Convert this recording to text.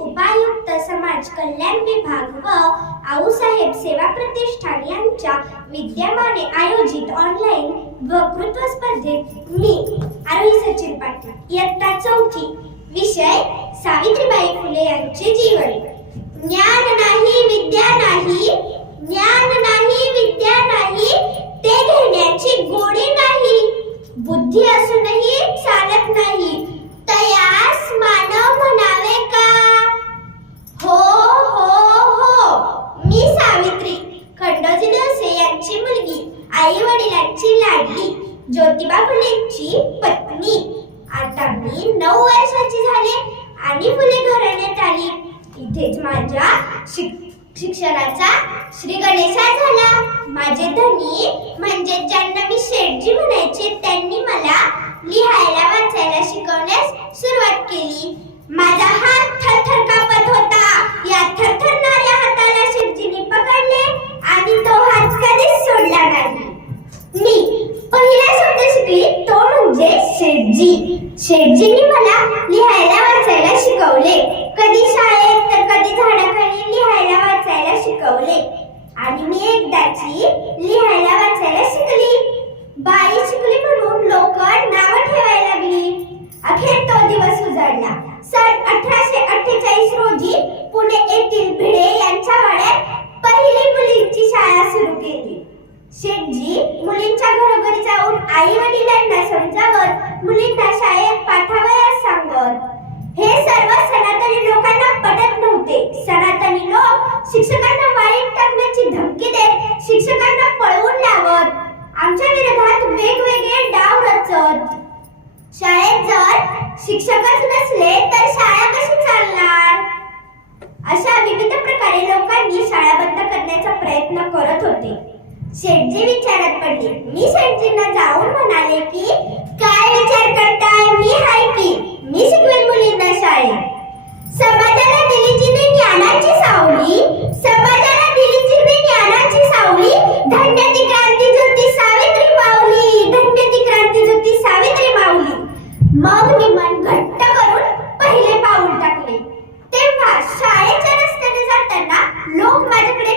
उपायुक्त समाज कल्याण विभाग व आऊसाहेब सेवा प्रतिष्ठान यांच्या विद्यमाने आयोजित ऑनलाईन वक्तृत्व स्पर्धेत मी आरोही सचिन पाटील इयत्ता चौथी विषय सावित्रीबाई फुले यांनी ज्योतिबा फुलेंची पत्नी. आता मी नऊ वर्षाची झाले आणि फुले घराण्यात आली. इथेच माझ्या शिक शिक्षणाचा श्री गणेशा झाला. माझे धनी म्हणजे ज्यांना मी शेठजी म्हणायचे त्यांनी मला लिहायला वाचायला शिकवण्यास सुरुवात केली. माझा हात शेठजींनी मला लिहायला वाचायला शिकवले. कधी शाळेत तर कधी झाडाखाली लिहायला वाचायला शिकवले. आणि मी एकदाची लिहायला वाचायला शिकली. बाई शिकली म्हणून लोक नाव ठेवायला लागली. अखेर तो दिवस उजाडला. सन अठराशे अठ्ठेचाळीस रोजी पुणे येथील भिडे यांच्या वाड्यात पहिली मुलींची शाळा सुरू केली. शेठजी मुलींच्या घरोघरी जाऊन आई वडिलांना समजावत मुली शिक्षकच नसले तर शाळा कशी चालणार? अशा विविध प्रकारे लोकांनी शाळा बंद करण्याचा प्रयत्न करत होते. शेठजी विचारात पडले मी शेठजींना जाऊन म्हणाले की काय विचार करताय? मी हाय की मी शिकवेन मुलींना शाळेत? लोक माझ्याकडे